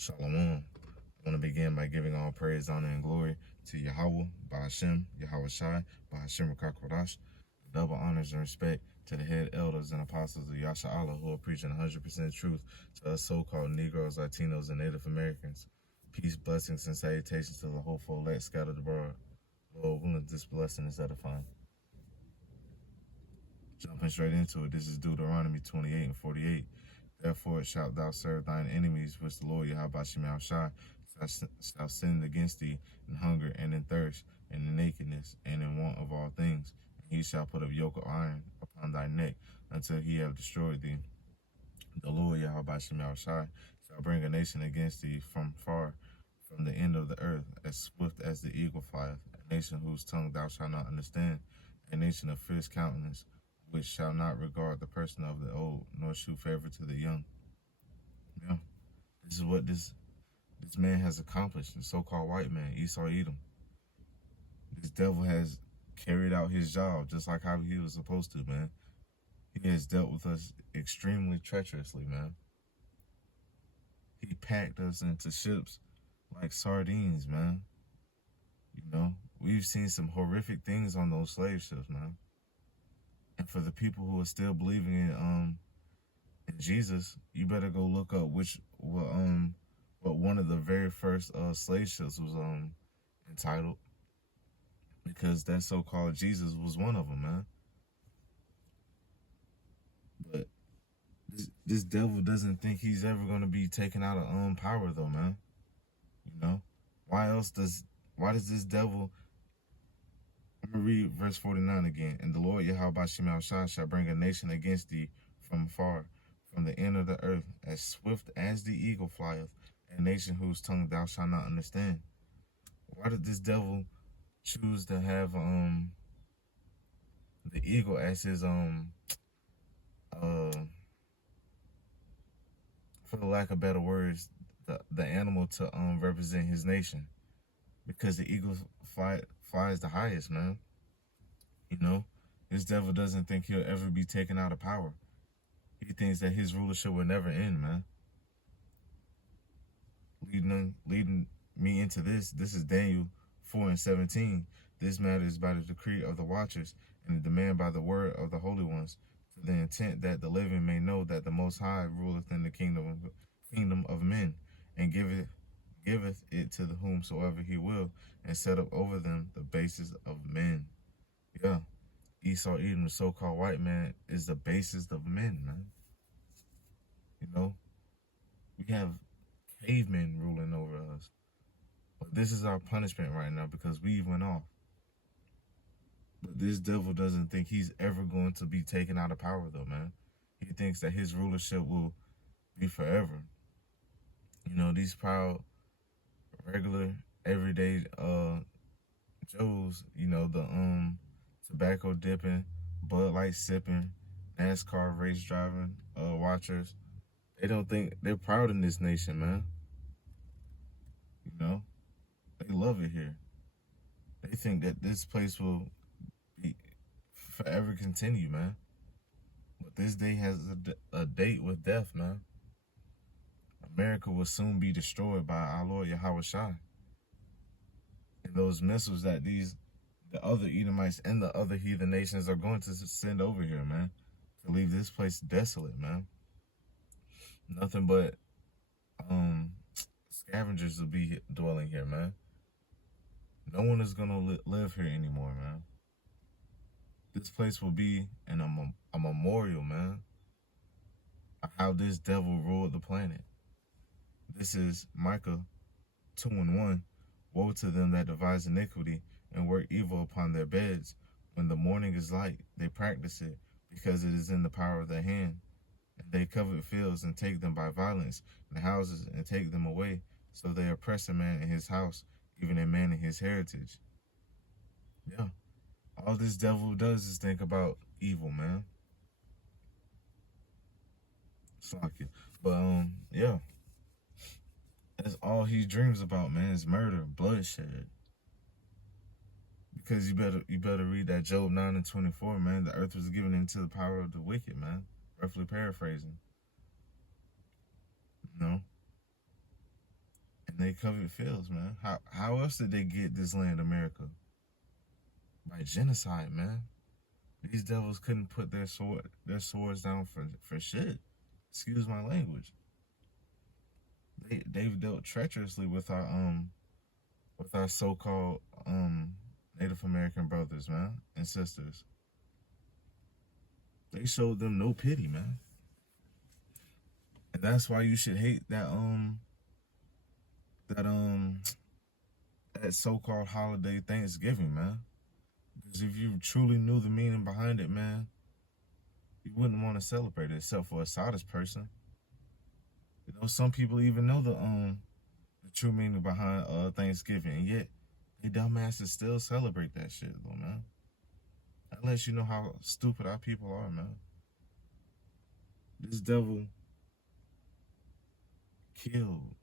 Shalom. I want to begin by giving all praise, honor, and glory to Yahweh, Ba'ashem, Yahweh Shai, Ba'ashem Rakakwadash. Double honors and respect to the head elders and apostles of Yasha Allah who are preaching 100% truth to us so-called Negroes, Latinos, and Native Americans. Peace, blessings, and salutations to the hopeful elect scattered abroad. Lord willing, this blessing is edifying. Jumping straight into it, this is Deuteronomy 28:48. Therefore shalt thou serve thine enemies, which the Lord Yahweh Shai shall send against thee in hunger and in thirst, and in nakedness, and in want of all things. And he shall put a yoke of iron upon thy neck until he have destroyed thee. The Lord Yahweh Shai shall bring a nation against thee from far, from the end of the earth, as swift as the eagle flieth, a nation whose tongue thou shalt not understand, a nation of fierce countenance, which shall not regard the person of the old, nor shew favor to the young. Yeah, this is what this man has accomplished, the so-called white man, Esau Edom. This devil has carried out his job just like how he was supposed to, man. He has dealt with us extremely treacherously, man. He packed us into ships like sardines, man. You know, we've seen some horrific things on those slave ships, man. And for the people who are still believing in Jesus, you better go look up what one of the very first slave ships was entitled, because that so-called Jesus was one of them, man. But this devil doesn't think he's ever gonna be taken out of power, though, man. You know, why does this devil? I'm gonna read verse 49 again. And the Lord Yahweh Shai shall bring a nation against thee from far, from the end of the earth, as swift as the eagle flieth, a nation whose tongue thou shalt not understand. Why did this devil choose to have the eagle as his for the lack of better words, the animal to represent his nation? Because the eagle flies the highest, man. You know, this devil doesn't think he'll ever be taken out of power. He thinks that his rulership will never end, man. Leading me into this is Daniel 4:17. This matter is by the decree of the watchers, and the demand by the word of the holy ones, to the intent that the living may know that the Most High ruleth in the kingdom of men, and giveth it to whomsoever he will, and set up over them the basis of men. Yeah, Esau Edom, the so-called white man, is the basis of men, man. You know, we have cavemen ruling over us. But this is our punishment right now because we went off. But this devil doesn't think he's ever going to be taken out of power, though, man. He thinks that his rulership will be forever. You know, these proud, regular, everyday Joes, you know, the tobacco dipping, Bud Light sipping, NASCAR race driving watchers, they don't think they're proud in this nation, man. You know, they love it here. They think that this place will be forever continue, man. But this day has a date with death, man. America will soon be destroyed by our Lord Yahweh Shai. And those missiles that the other Edomites and the other heathen nations are going to send over here, man, to leave this place desolate, man. Nothing but scavengers will be dwelling here, man. No one is gonna live here anymore, man. This place will be a memorial, man, of how this devil ruled the planet. This is Micah 2:1. Woe to them that devise iniquity and work evil upon their beds. When the morning is light, they practice it, because it is in the power of their hand. And they covet fields and take them by violence, and houses and take them away. So they oppress a man in his house, even a man in his heritage. Yeah. All this devil does is think about evil, man. Slack it. But yeah. That's all he dreams about, man, is murder, bloodshed. Because you better read that Job 9:24, man. The earth was given into the power of the wicked, man. Roughly paraphrasing. You know? and they covered fields, man. How else did they get this land, America? By genocide, man. These devils couldn't put their swords down for shit. Excuse my language. They've dealt treacherously with our so-called Native American brothers, man, and sisters. They showed them no pity, man. And that's why you should hate that so-called holiday Thanksgiving, man. Because if you truly knew the meaning behind it, man, you wouldn't want to celebrate it except for a sadish person. You know, some people even know the true meaning behind Thanksgiving, and yet they dumbasses still celebrate that shit, though, man. That lets you know how stupid our people are, man. This devil killed,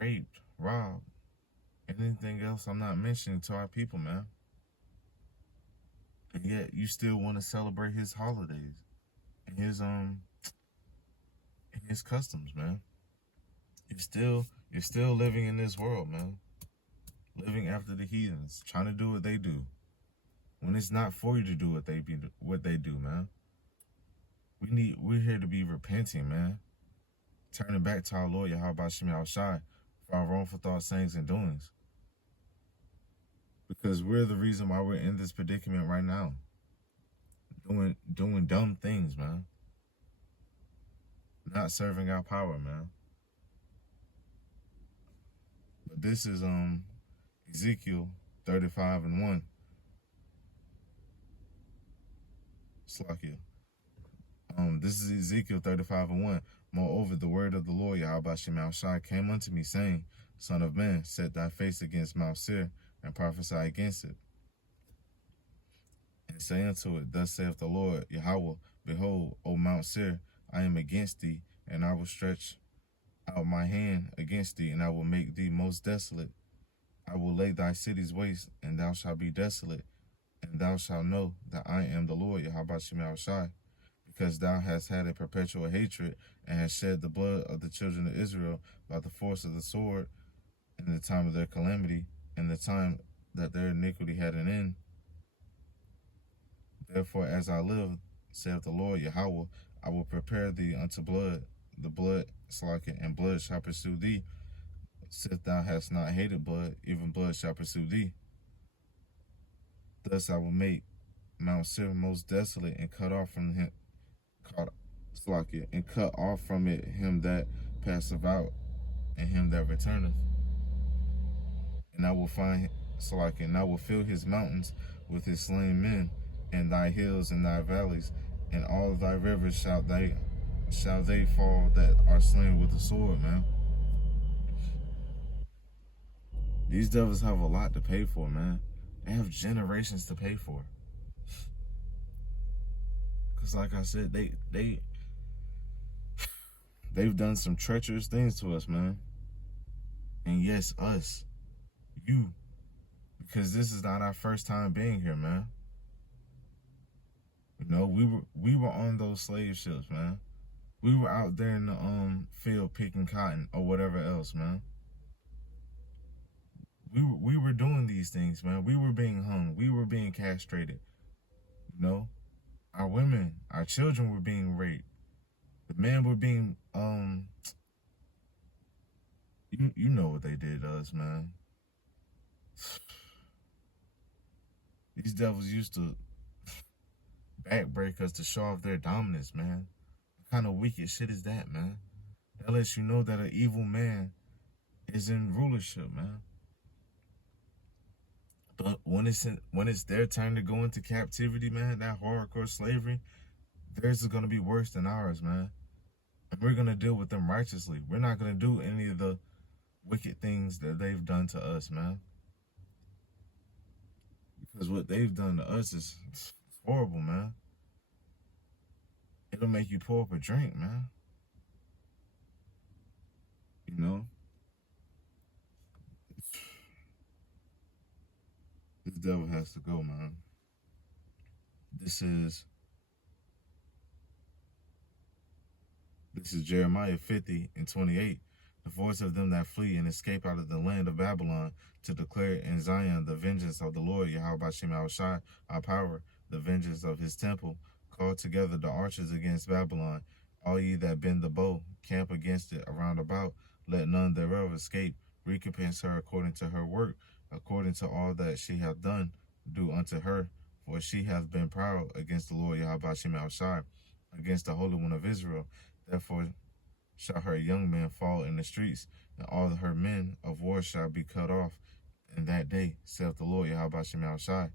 raped, robbed, and anything else I'm not mentioning to our people, man. And yet you still want to celebrate his holidays and his customs, man. You're still living in this world, man. Living after the heathens, trying to do what they do. When it's not for you to do what they do, man. We're here to be repenting, man. Turning back to our Lord Yahweh Shem Yahushai for our wrongful thoughts, sayings, and doings. Because we're the reason why we're in this predicament right now. Doing dumb things, man. Not serving our power, man. But this is Ezekiel 35:1. Slakia. This is Ezekiel 35:1. Moreover, the word of the Lord Yahweh Shem Yahushai came unto me, saying, Son of man, set thy face against Mount Seir, and prophesy against it. And say unto it, Thus saith the Lord Yahweh, Behold, O Mount Seir, I am against thee, and I will stretch out my hand against thee, and I will make thee most desolate. I will lay thy cities waste, and thou shalt be desolate, and thou shalt know that I am the Lord Yahweh Shem Yahushai, because thou hast had a perpetual hatred, and hast shed the blood of the children of Israel by the force of the sword, in the time of their calamity, in the time that their iniquity had an end. Therefore, as I live, saith the Lord Yahweh, I will prepare thee unto blood, the blood, Slakia, and blood shall pursue thee. Sith thou hast not hated blood, even blood shall pursue thee. Thus I will make Mount Seir most desolate, and cut off from him, Slakia, and cut off from it him that passeth out, and him that returneth. And I will find Slakia, and I will fill his mountains with his slain men, and thy hills and thy valleys, and all thy rivers shall they fall that are slain with the sword, man. These devils have a lot to pay for, man. They have generations to pay for. Cause like I said, they've done some treacherous things to us, man. And yes, us, you, because this is not our first time being here, man. You know, we were on those slave ships, man. We were out there in the field picking cotton or whatever else, man. We were doing these things, man. We were being hung. We were being castrated. You know, our women, our children were being raped. The men were being you know what they did to us, man. These devils used to backbreak us to show off their dominance, man. What kind of wicked shit is that, man? That lets you know that an evil man is in rulership, man. But when it's their turn to go into captivity, man, that hardcore slavery, theirs is gonna be worse than ours, man. And we're gonna deal with them righteously. We're not gonna do any of the wicked things that they've done to us, man. Because what they've done to us is horrible, man. It'll make you pour up a drink, man. You know? This devil has to go, man. This is Jeremiah 50:28. the voice of them that flee and escape out of the land of Babylon, to declare in Zion the vengeance of the Lord, Yahweh Shem Shai, our power, the vengeance of his temple. Call together the archers against Babylon, all ye that bend the bow, camp against it around about, let none thereof escape. Recompense her according to her work, according to all that she hath done, do unto her. For she hath been proud against the Lord Yahweh Shem Shai, against the Holy One of Israel. Therefore shall her young men fall in the streets, and all her men of war shall be cut off. In that day, saith the Lord Yahweh Shem Shai,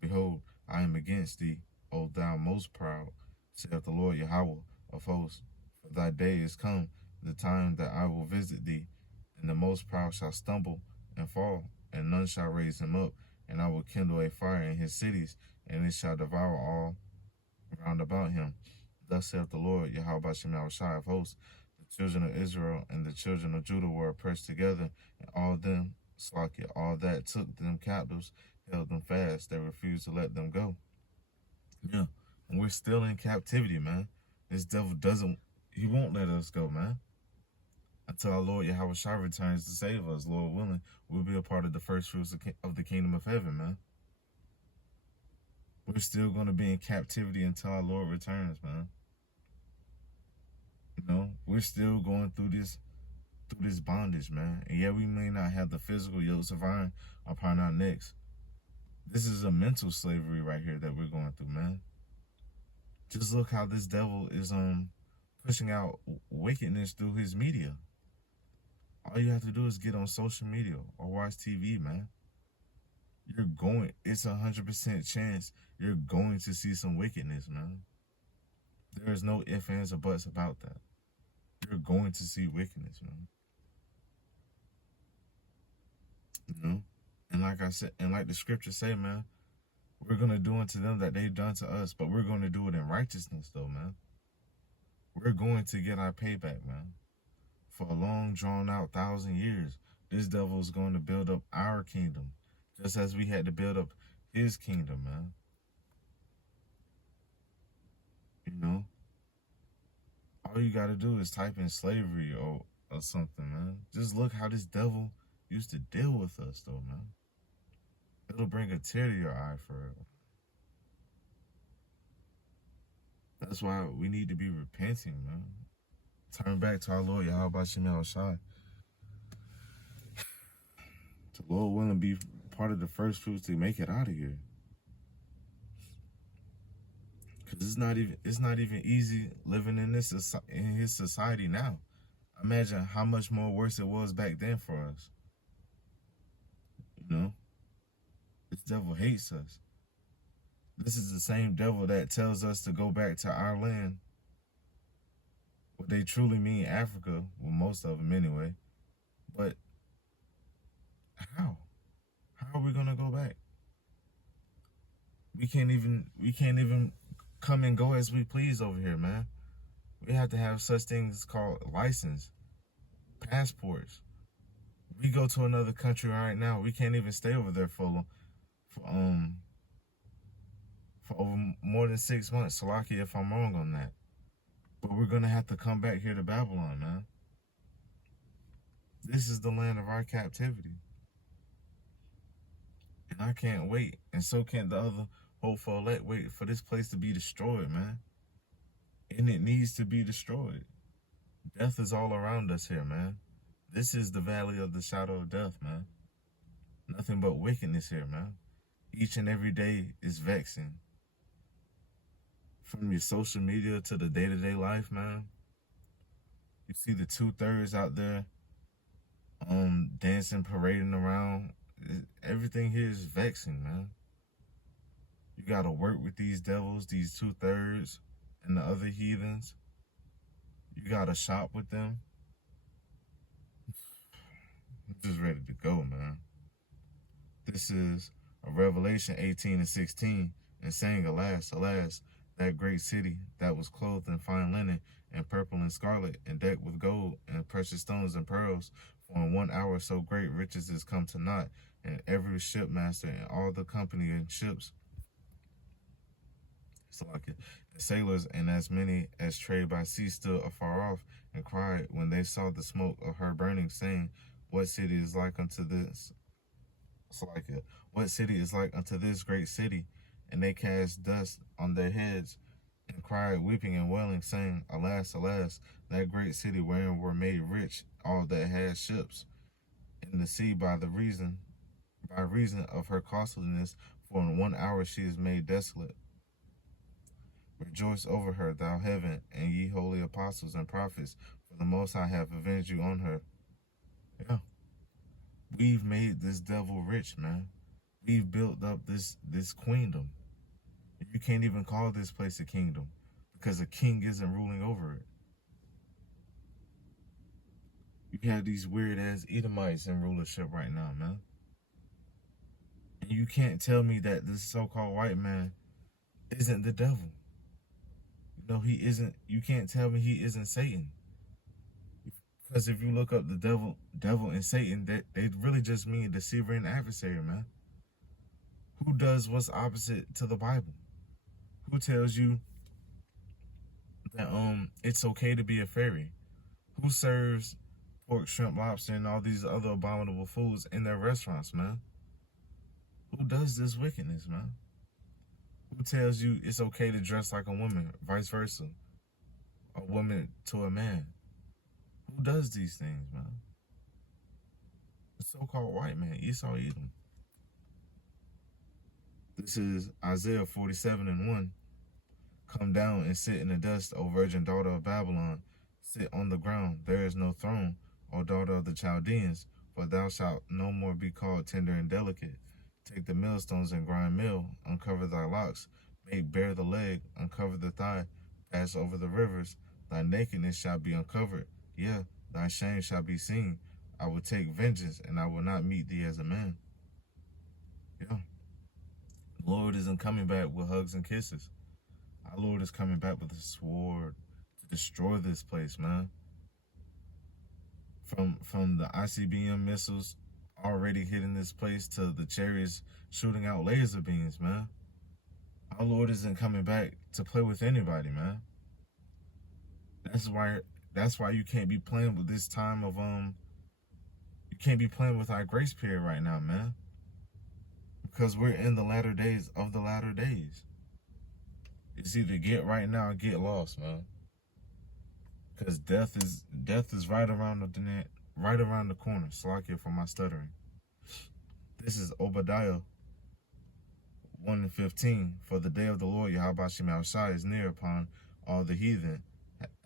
behold, I am against thee, O thou most proud, saith the Lord Yahweh of hosts. For thy day is come, the time that I will visit thee, and the most proud shall stumble and fall, and none shall raise him up. And I will kindle a fire in his cities, and it shall devour all round about him. Thus saith the Lord Yahweh Shem Shai of hosts. The children of Israel and the children of Judah were oppressed together, and all them, all that took them captives, held them fast. They refused to let them go. Yeah, and we're still in captivity, man. This devil he won't let us go, man. Until our Lord Yahweh Shai returns to save us, Lord willing, we'll be a part of the first fruits of the kingdom of heaven, man. We're still going to be in captivity until our Lord returns, man. You know, we're still going through this bondage, man. And yeah, we may not have the physical yokes of iron upon our necks. This is a mental slavery right here that we're going through, man. Just look how this devil is pushing out wickedness through his media. All you have to do is get on social media or watch TV, man. It's 100% chance you're going to see some wickedness, man. There is no ifs, ands, or buts about that. You're going to see wickedness, man. You know? And like I said, and like the scriptures say, man, we're going to do unto them that they've done to us, but we're going to do it in righteousness, though, man. We're going to get our payback, man. For a long, drawn-out 1,000 years, this devil is going to build up our kingdom, just as we had to build up his kingdom, man. You know? All you got to do is type in slavery or something, man. Just look how this devil used to deal with us, though, man. It'll bring a tear to your eye for real. That's why we need to be repenting, man. Turn back to our Lord Yahweh Shem Shai. The Lord willing to be part of the first fruits to make it out of here. Cause it's not even easy living in his society now. Imagine how much more worse it was back then for us. You know? This devil hates us. This is the same devil that tells us to go back to our land. What they truly mean Africa, well, most of them anyway. But how? How are we gonna go back? We can't even come and go as we please over here, man. We have to have such things called license, passports. We go to another country right now, we can't even stay over there for over more than 6 months. Salaki if I'm wrong on that. But we're gonna have to come back here to Babylon, man. This is the land of our captivity. And I can't wait, and so can't the other hopeful elect wait for this place to be destroyed, man. And it needs to be destroyed. Death is all around us here, man. This is the valley of the shadow of death, man. Nothing but wickedness here, man. Each and every day is vexing. From your social media to the day-to-day life, man. You see the 2/3 out there dancing, parading around. Everything here is vexing, man. You gotta work with these devils, these 2/3, and the other heathens. You gotta shop with them. I'm just ready to go, man. This is a Revelation 18:16, and saying, alas, alas, that great city that was clothed in fine linen and purple and scarlet and decked with gold and precious stones and pearls, for in 1 hour so great riches is come to naught, and every shipmaster and all the company in ships, so like it, the sailors and as many as trade by sea stood afar off and cried when they saw the smoke of her burning, saying, What city is like unto this? What city is like unto this great city? And they cast dust on their heads and cried, weeping and wailing, saying, Alas, alas, that great city wherein were made rich all that had ships in the sea by reason of her costliness, for in 1 hour she is made desolate. Rejoice over her, thou heaven, and ye holy apostles and prophets, for the Most High have avenged you on her. Yeah. We've made this devil rich, man. We've built up this queendom. You can't even call this place a kingdom because a king isn't ruling over it. You have these weird ass Edomites in rulership right now, man. And you can't tell me that this so-called white man isn't the devil. No, he isn't. You can't tell me he isn't Satan. Because if you look up the devil and Satan, they really just mean deceiver and adversary, man. Who does what's opposite to the Bible? Who tells you that it's okay to be a fairy? Who serves pork, shrimp, lobster, and all these other abominable foods in their restaurants, man? Who does this wickedness, man? Who tells you it's okay to dress like a woman, vice versa? A woman to a man? Who does these things, man? The so-called white man, Esau Edom. This is Isaiah 47:1. Come down and sit in the dust, O virgin daughter of Babylon. Sit on the ground. There is no throne, O daughter of the Chaldeans, for thou shalt no more be called tender and delicate. Take the millstones and grind meal, uncover thy locks, make bare the leg, uncover the thigh, pass over the rivers. Thy nakedness shall be uncovered, yeah, thy shame shall be seen. I will take vengeance, and I will not meet thee as a man. Yeah. The Lord isn't coming back with hugs and kisses. Our Lord is coming back with a sword to destroy this place, man. From the ICBM missiles already hitting this place to the chariots shooting out laser beams, man. Our Lord isn't coming back to play with anybody, man. That's why you can't be playing with this time of you can't be playing with our grace period right now, man. Because we're in the latter days of the latter days. It's either get right now or get lost, man. Because death is right around the corner. Slakia for my stuttering. This is Obadiah 1:15. For the day of the Lord Yahweh Shemel Shai is near upon all the heathen,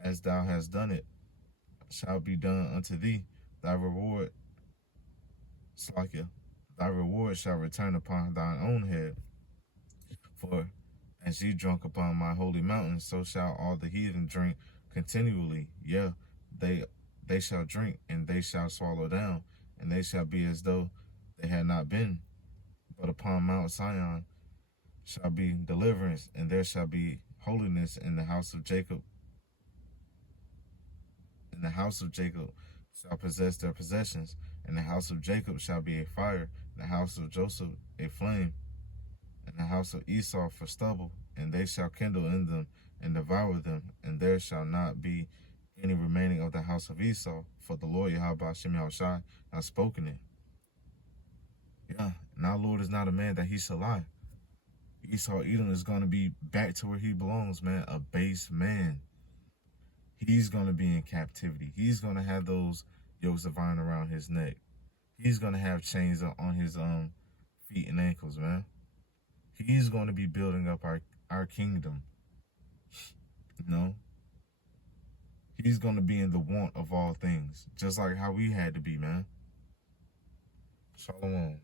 as thou hast done it, shall be done unto thee. Thy reward, Slakia, thy reward shall return upon thine own head. For as ye drunk upon my holy mountain, so shall all the heathen drink continually. Yeah, they shall drink, and they shall swallow down, and they shall be as though they had not been. But upon Mount Sion shall be deliverance, and there shall be holiness in the house of Jacob. And the house of Jacob shall possess their possessions, and the house of Jacob shall be a fire, and the house of Joseph a flame, and the house of Esau for stubble, and they shall kindle in them and devour them, and there shall not be any remaining of the house of Esau, for the Lord Yahweh Shemel Shai has spoken it. Yeah, and our Lord is not a man that he shall lie. Esau Edom is going to be back to where he belongs, man, a base man. He's going to be in captivity. He's going to have those yokes of iron around his neck. He's going to have chains on his feet and ankles, man. He's going to be building up our kingdom. You know? He's going to be in the want of all things, just like how we had to be, man. Shalom.